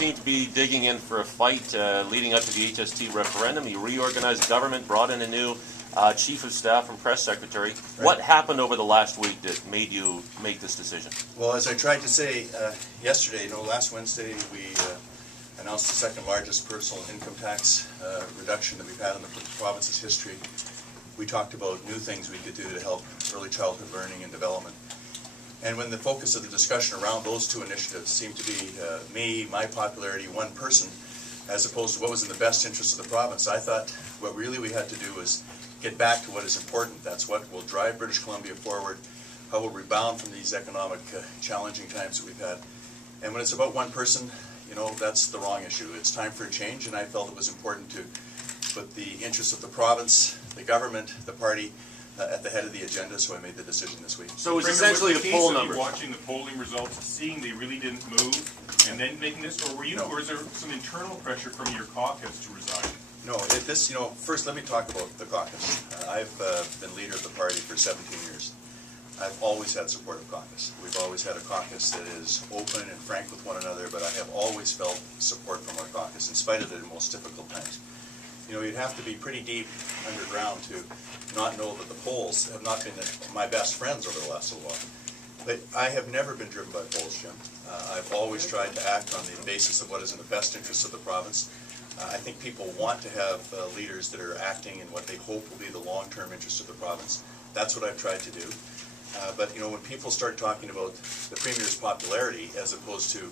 seem to be digging in for a fight leading up to the HST referendum. You reorganized government, brought in a new chief of staff and press secretary. Right. What happened over the last week that made you make this decision? Well, as I tried to say yesterday, last Wednesday we announced the second largest personal income tax reduction that we've had in the province's history. We talked about new things we could do to help early childhood learning and development. And when the focus of the discussion around those two initiatives seemed to be me, my popularity, one person, as opposed to what was in the best interest of the province, I thought what really we had to do was get back to what is important. That's what will drive British Columbia forward, how we'll rebound from these economic challenging times that we've had. And when it's about one person, that's the wrong issue. It's time for a change, and I felt it was important to put the interests of the province, the government, the party at the head of the agenda, so I made the decision this week. So it's essentially the poll numbers. Watching the polling results, seeing they really didn't move, and then making this, or were you, or is there some internal pressure from your caucus to resign? No, first let me talk about the caucus. I've been leader of the party for 17 years. I've always had support of caucus. We've always had a caucus that is open and frank with one another, but I have always felt support from our caucus, in spite of the most difficult times. You'd have to be pretty deep underground to not know that the polls have not been my best friends over the last little while. But I have never been driven by polls, Jim. I've always tried to act on the basis of what is in the best interest of the province. I think people want to have leaders that are acting in what they hope will be the long-term interest of the province. That's what I've tried to do. But when people start talking about the Premier's popularity as opposed to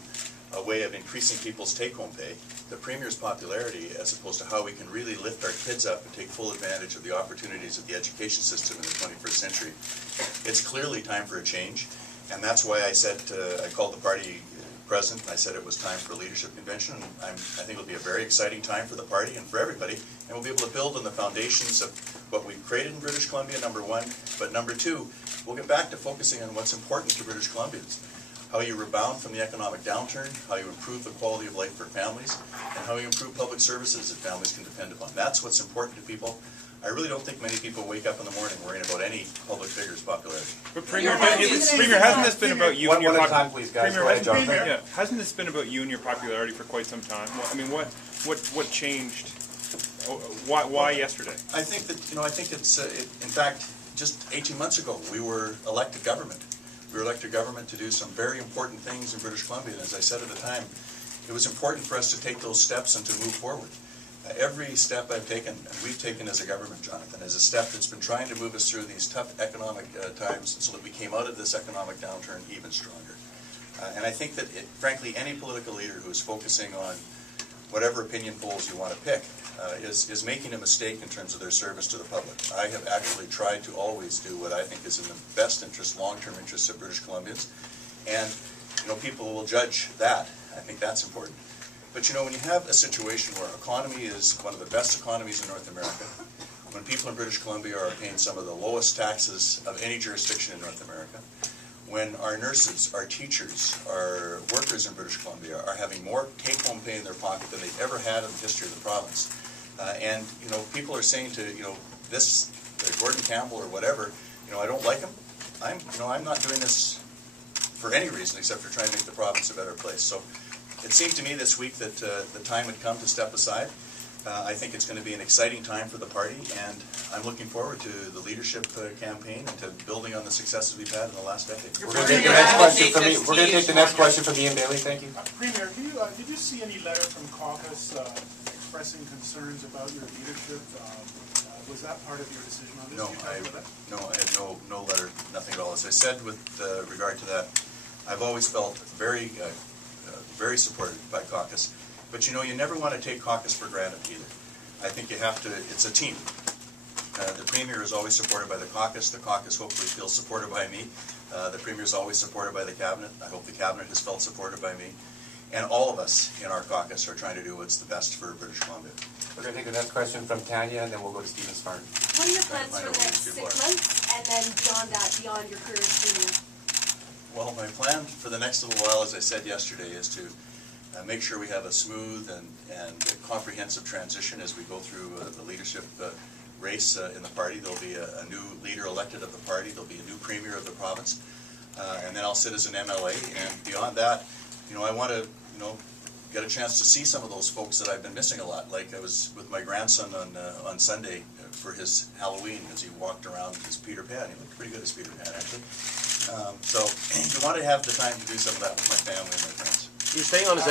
a way of increasing people's take-home pay, the Premier's popularity as opposed to how we can really lift our kids up and take full advantage of the opportunities of the education system in the 21st century, it's clearly time for a change. And that's why I said, I called the party president, and I said it was time for a leadership convention. And I think it'll be a very exciting time for the party and for everybody. And we'll be able to build on the foundations of what we've created in British Columbia, number one. But number two, we'll get back to focusing on what's important to British Columbians. How you rebound from the economic downturn, how you improve the quality of life for families, and how you improve public services that families can depend upon. That's what's important to people. I really don't think many people wake up in the morning worrying about any public figure's popularity. But Premier, hasn't this been about you and your popularity? Premier, hasn't this been about you and your popularity for quite some time? Well, I mean, what changed? Why yesterday? I think that I think it's in fact just 18 months ago we were elected government. We were elected government to do some very important things in British Columbia, and as I said at the time, it was important for us to take those steps and to move forward. Every step I've taken, and we've taken as a government, Jonathan, is a step that's been trying to move us through these tough economic times so that we came out of this economic downturn even stronger. And I think that, frankly, any political leader who is focusing on whatever opinion polls you want to pick is making a mistake in terms of their service to the public. I have actually tried to always do what I think is in the best interest, long-term interests of British Columbians. And, people will judge that. I think that's important. But when you have a situation where our economy is one of the best economies in North America, when people in British Columbia are paying some of the lowest taxes of any jurisdiction in North America, when our nurses, our teachers, our workers in British Columbia are having more take-home pay in their pocket than they've ever had in the history of the province, and people are saying to this Gordon Campbell or whatever, I don't like him. I'm not doing this for any reason except for trying to make the province a better place. So it seemed to me this week that the time had come to step aside. I think it's going to be an exciting time for the party, and I'm looking forward to the leadership campaign and to building on the successes we've had in the last decade. We're going to take the next question from We're going to take the next question from Ian Bailey. Thank you. Premier, did you see any letter from caucus expressing concerns about your leadership? Was that part of your decision on this? No, I had no letter, nothing at all. As I said with regard to that, I've always felt very supported by caucus. But you never want to take caucus for granted either. I think you have to, it's a team. The Premier is always supported by the caucus hopefully feels supported by me. The Premier is always supported by the Cabinet. I hope the Cabinet has felt supported by me. And all of us in our caucus are trying to do what's the best for British Columbia. We're going to take the next question from Tanya, and then we'll go to Stephen Spartan. What are your plans for the next 6 months, and then beyond that, beyond your career as Premier? Well, my plan for the next little while, as I said yesterday, is to make sure we have a smooth and comprehensive transition as we go through the leadership race in the party. There'll be a new leader elected of the party. There'll be a new Premier of the province. And then I'll sit as an MLA. And beyond that, I want to, get a chance to see some of those folks that I've been missing a lot. Like I was with my grandson on Sunday for his Halloween as he walked around as Peter Pan. He looked pretty good as Peter Pan, actually. So you want to have the time to do some of that with my family and my friends. You're staying on his